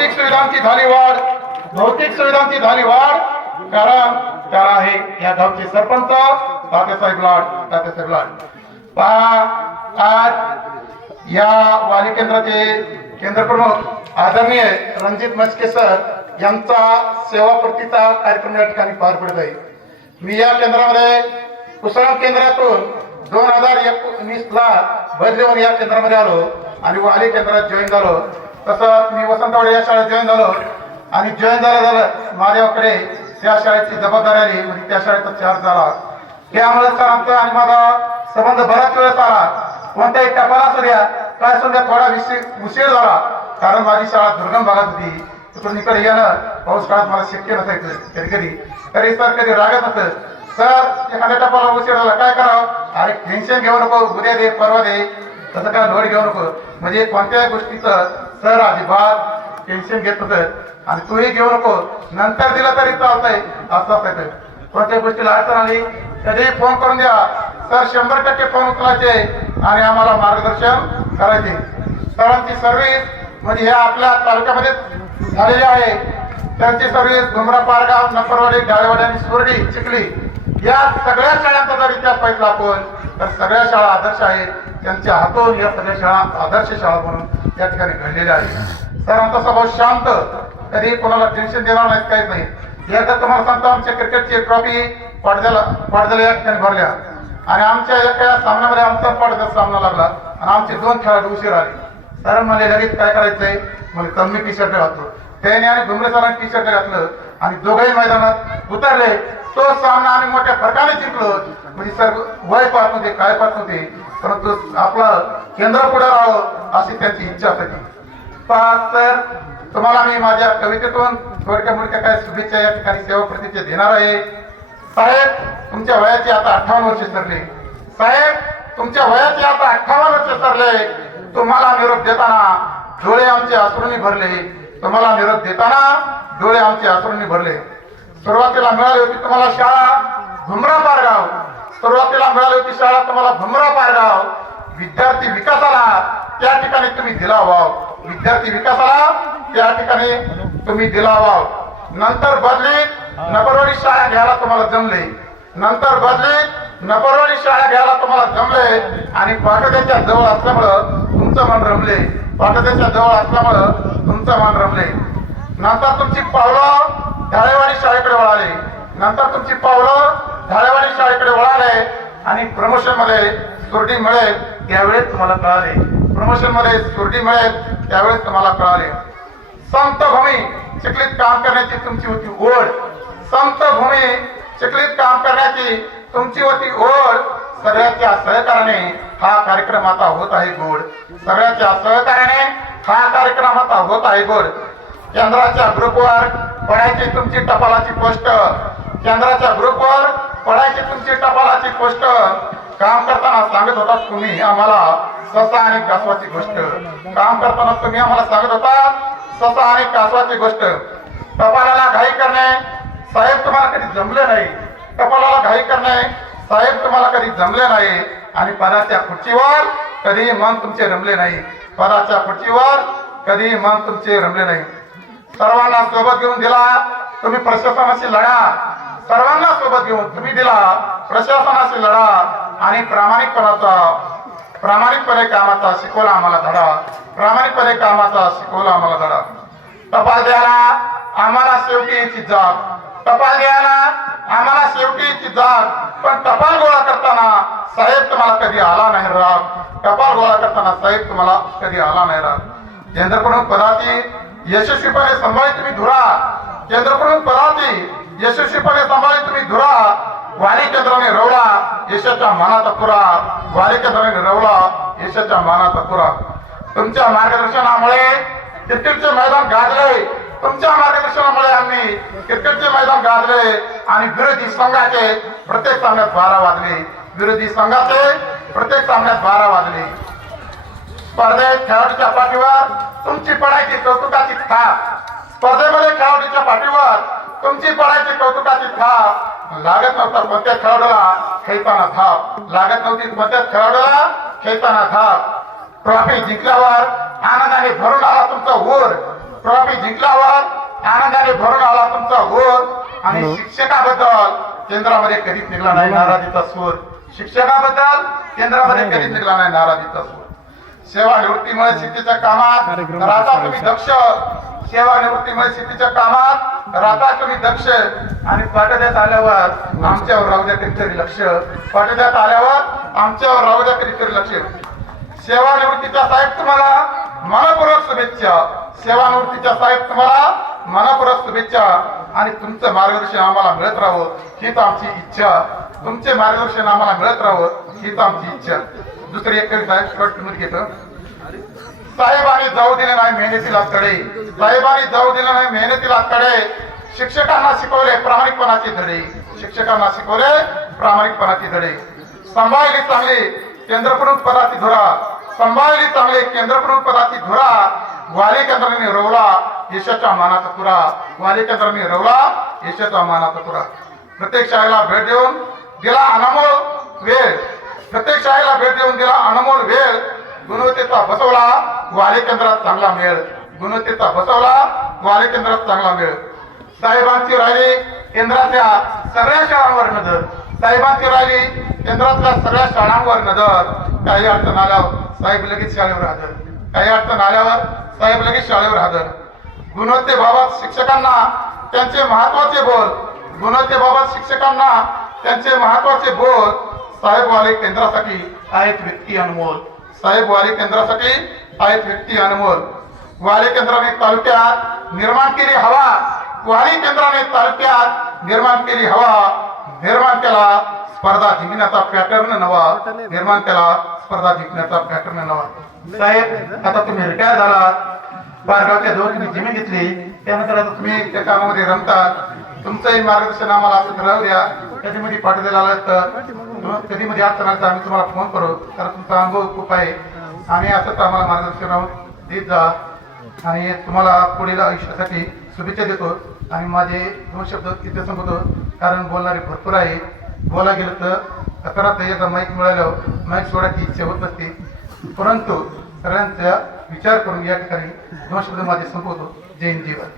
भौतिक सुविधांची झाली वाढ, भौतिक सुविधांची झाली वाढ, कारण त्याला आहे या गावचे सरपंच तात्यासाहेब लाड पहा. आज या वाली केंद्राचे केंद्र प्रमुख आदरणीय रणजित मस्के सर यांचा सेवापूर्तीचा कार्यक्रम या ठिकाणी पार पडत आहे. मी या केंद्रामध्ये कुशलम केंद्रातून 2019 ला बदलून या केंद्रामध्ये आलो आणि वाली केंद्रात जॉईन झालो. तसं मी वसंतवाडी या शाळेत जॉईन झालो आणि जॉईन झालं माझ्याकडे त्या शाळेची जबाबदारी आली म्हणजे त्या शाळेचा चार्ज झाला. त्यामुळे सरांचा आणि माझा संबंध बराच वेळेस आला. कोणत्याही टपाला असू द्या काय असू द्या थोडा उशीर झाला, कारण माझी शाळा दुर्गम भागात होती. तिकडून इकडे येणं पाऊस काळात मला शक्य नसायचं कधी कधी. तरी सर कधी रागत नसत, सर एखाद्या टपाला उशीर झाला काय करावं, अरे टेन्शन घेऊ नको, उद्या दे परवा दे, तसं काय लोड घेऊ नको. म्हणजे कोणत्याही गोष्टीचं सर अजिबात टेन्शन घेत होत आणि तूही घेऊ नको, नंतर दिलं तरी चालतंय असं असायचं. कोणत्याही गोष्टीला अडचण आली कधीही फोन करून द्या, सर 100% फोन उचलायचे आणि आम्हाला मार्गदर्शन करायचे. सरांची सर्व्हिस म्हणजे ह्या आपल्या तालुक्यामध्ये झालेली आहे. त्यांची सर्व्हिस डोंगरा पारगाव, नंबरवाडी, डाळेवाडी आणि सुरडी, चिखली या सगळ्या शाळांचा जर इतिहास पाहिला आपण तर सगळ्या शाळा आदर्श आहेत. त्यांच्या हातून या सगळ्या शाळा आदर्श शाळा म्हणून या ठिकाणी घडलेल्या आहेत. सरांचा स्वभाव शांत, कधी कोणाला टेन्शन देणार नाही, काहीच नाही. एकदा तुम्हाला सांगतो, आमच्या क्रिकेटची ट्रॉफी पाडद्याला या ठिकाणी भरल्या आणि आमच्या एका सामन्यामध्ये आमचा पाडद्याचा सामना लागला आणि आमचे 2 खेळाडू उशीर आले. सर म्हणले लगेच काय करायचंय, म्हणजे कमी टी शर्ट घातलो. त्याने आणि डुंगरे सरांनी टी शर्ट घातलं आणि दोघेही मैदानात उतरले. तो सामना आम्ही मोठ्या फरकाने जिंकलो. म्हणजे सर वय पाहत नव्हते, काय पाहत नव्हते, परंतु आपलं केंद्र पुढे राहावं अशी त्यांची इच्छा होती. सर तुम्हाला मी माझ्या कवितेतून थोडक्या मोठ्या काय शुभेच्छा या ठिकाणी सेवाकृतीचे देणार आहे. साहेब तुमच्या वयाची आता 58 वर्षे सरले. साहेब तुमच्या वयाची आता 58 वर्षे सरले. तुम्हाला निरोप देताना डोळे आमचे अश्रूंनी भरले. तुम्हाला निरोप देताना डोळे आमचे अश्रूंनी भरले. सुरुवातीला मिळाली होती तुम्हाला शाळा भुमरा पारगाव. सुरुवातीला मिळाली होती शाळा तुम्हाला भुमरा पारगाव. विद्यार्थी विकासाला त्या ठिकाणी तुम्ही दिला वाव. विद्यार्थी विकासाला त्या ठिकाणी तुम्ही दिला वाव. नंतर बदलीत नपरवाडी शाळा घ्यायला तुम्हाला जमले. नंतर बदलीत नपरवाडी शाळा घ्यायला तुम्हाला जमले आणि पाटोद्याच्या जवळ असल्यामुळं तुमचं मन रमले. पाटोद्याच्या जवळ असल्यामुळं तुमचं मन रमले. नंतर तुमची पावलं धाळेवाडी शाळेकडे वळाले. नंतर तुमची पावलं धाळेवाडी शाळेकडे वळाले आणि प्रमोशन मध्ये सुरडी मिळेल त्यावेळेस तुम्हाला कळाले. प्रमोशन मध्ये सुरडी मिळेल त्यावेळेस तुम्हाला कळाले. संत भूमी चिखलीत काम करण्याची तुमची होती ओढ. संत भूमी चिखलीत काम करण्याची तुमची होती ओढ. सगळ्याच्या सहकार्याने हा कार्यक्रम आता होत आहे गोड. सगळ्याच्या सहकार्याने हा कार्यक्रम आता होत आहे गोड. केंद्राच्या ग्रुपवर पडायची तुमची टपालाची पोस्ट. केंद्राच्या ग्रुपवर पडायची तुमची टपालाची पोस्ट. काम करताना सांगत होता तुम्ही आम्हाला ससा आणि कासवाची गोष्ट. काम करताना तुम्ही आम्हाला सांगत होता ससा आणि कासवाची गोष्ट. टपालाला घाई करणे साहेब तुम्हाला कधी जमले नाही. टपालाला घाई करणे साहेब तुम्हाला कधी जमले नाही आणि पदाच्या खुर्चीवर कधी मन तुमचे रमले नाही. पदाच्या खुर्चीवर कधी मन तुमचे रमले नाही. सर्वांना सोबत घेऊन दिला तुम्ही प्रशासनाशी लढा. सर्वांना सोबत घेऊन तुम्ही दिला प्रशासनाशी लढा आणि प्रामाणिकपणे कामाचा शिकवला आम्हाला धडा. प्रामाणिकपणे कामाचा शिकवला आम्हाला धडा. टपाल द्यायला आम्हाला शेवटी याची जाग. टपाल द्यायला आम्हाला शेवटी याची जाग. पण टपाल गोळा करताना साहेब तुम्हाला कधी आला नाही राग. टपाल गोळा करताना साहेब तुम्हाला कधी आला नाही राग. केंद्रकडून पदाची यशस्वीपणे सांभाळी तुम्ही धुरा. केंद्रकडून पदाची यशस्वीपणे सांभाळी तुम्ही धुरा. वाली केंद्राने रवला यशाच्या मानाचा पुरा. वाली केंद्राने रवला यशाच्या मानाचा पुरा. तुमच्या मार्गदर्शनामुळे क्रिकेटचे मैदान गाजले. तुमच्या मार्गदर्शनामुळे आम्ही क्रिकेटचे मैदान गाजले आणि विरोधी संघाचे प्रत्येक सामन्यात 12 वाजले. विरोधी संघाचे प्रत्येक सामन्यात 12 वाजले. स्पर्धेत खेळाडूच्या पाठीवर तुमची पडायची कौतुकाची थाप. स्पर्धेमध्ये खेळाडूच्या पाठीवर तुमची पडायची कौतुकाची थाप. लागत नव्हता कोणत्या खेळाडूला खेळताना थाप. लागत नव्हती कोणत्या खेळाडूला खेळताना थाप. ट्रॉफी जिंकल्यावर आनंदाने भरून आला तुमचा ऊर. ट्रॉफी जिंकल्यावर आनंदाने भरून आला तुमचा गोर आणि शिक्षकाबद्दल केंद्रामध्ये कधीच निघाला नाही नाराजीचा सूर. शिक्षकाबद्दल केंद्रामध्ये कधीच निघाला नाही नाराजीचा सूर. सेवानिवृत्तीमुळे शेतीच्या कामात राहता तुम्ही दक्ष. सेवानिवृत्तीमुळे शेतीच्या कामात राहता तुम्ही दक्ष. आणि पाठवण्यात आल्यावर आमच्यावर राहू द्या कधीतरी लक्ष. पाठवण्यात आल्यावर आमच्यावर राहू द्या कधीतरी लक्ष. सेवानिवृत्तीच्या साहेब तुम्हाला मनपूर्वक शुभेच्छा. सेवानिवृत्तीच्या साहेब तुम्हाला मनपूर्वक शुभेच्छा. आणि तुमचं मार्गदर्शन आम्हाला मिळत राहावं हीच आमची इच्छा. तुमचे मार्गदर्शन आम्हाला मिळत राहावं हीच आमची इच्छा. दुसरी एक कविता मध्ये घेतो. साहेबांनी जाऊ दिले नाही मेहनतीला तडे. साहेबांनी जाऊ दिले नाही मेहनतीला तडे. शिक्षकांना शिकवले प्रामाणिकपणाचे धडे. शिक्षकांना शिकवले प्रामाणिकपणाचे धडे. सांभाळली चांगली केंद्रप्रमुख पदाची धुरा. सांभाळली चांगली केंद्रप्रमुख पदाची धुरा. वाली केंद्राने रोवला यशाच्या मानाचा पुरा. वाली केंद्राने रोवला यशाच्या मानाचा पुरा. प्रत्येक शाळेला भेट देऊन दिला अनमोल वेळ. प्रत्येक शाळेला भेट देऊन दिला अनमोल वेळ. गुणवत्तेचा बसवला वाली केंद्रात चांगला मेळ. गुणवत्तेचा बसवला वाली केंद्रात चांगला मेळ. साहेबांची राहिली केंद्रातल्या सगळ्या शाळांवर नजर. साहेबांची राहिली केंद्रातल्या सगळ्या शाळांवर नजर. काही अडचण आल्यावर साहेब लगेच शाळेवर हजर. काही अडचण आल्यावर साहेब लगेच शाळेवर हजर. गुणवत्तेबाबत शिक्षकांना त्यांचे महत्वाचे बोल. गुणवत्तेबाबत शिक्षकांना त्यांचे महत्वाचे बोल. साहेबवाले केंद्रासाठी आहेत व्यक्ती अनमोल. साहेबवाले केंद्रासाठी आहेत व्यक्ती अनमोल. वाले केंद्राने तालुक्यात निर्माण केली हवा. वाली केंद्राने तालुक्यात निर्माण केली हवा. निर्माण केला स्पर्धा जिंकण्याचा पॅटर्न नवा. निर्माण केला स्पर्धा जिंकण्याचा पॅटर्न नवा. साहेब आता तुम्ही रिटायर झाला. बारगावच्या जवळ तुम्ही जमीन घेतली. त्यानंतर आता तुम्ही त्या कामामध्ये रमतात. तुमचंही मार्गदर्शन आम्हाला असं राहू द्या. कधीमध्ये पाठवलेला आला तर कधीमध्ये अडचण आली तर आम्ही तुम्हाला फोन करू. कारण तुमचा अनुभव खूप आहे आणि असंच आम्हाला मार्गदर्शन देत जा. आणि तुम्हाला पुढील आयुष्यासाठी शुभेच्छा देतो. आणि माझे 2 शब्द इथे संपवतो कारण बोलणारे भरपूर आहे. बोला गेलं तर अकरात एकदा माईक मिळाल्यावर माईक सोडायची इच्छा होत नसते. परंतु सगळ्यांचा विचार करून या ठिकाणी 2 शब्द माझे संपवतो. जय हिंद जय भारत.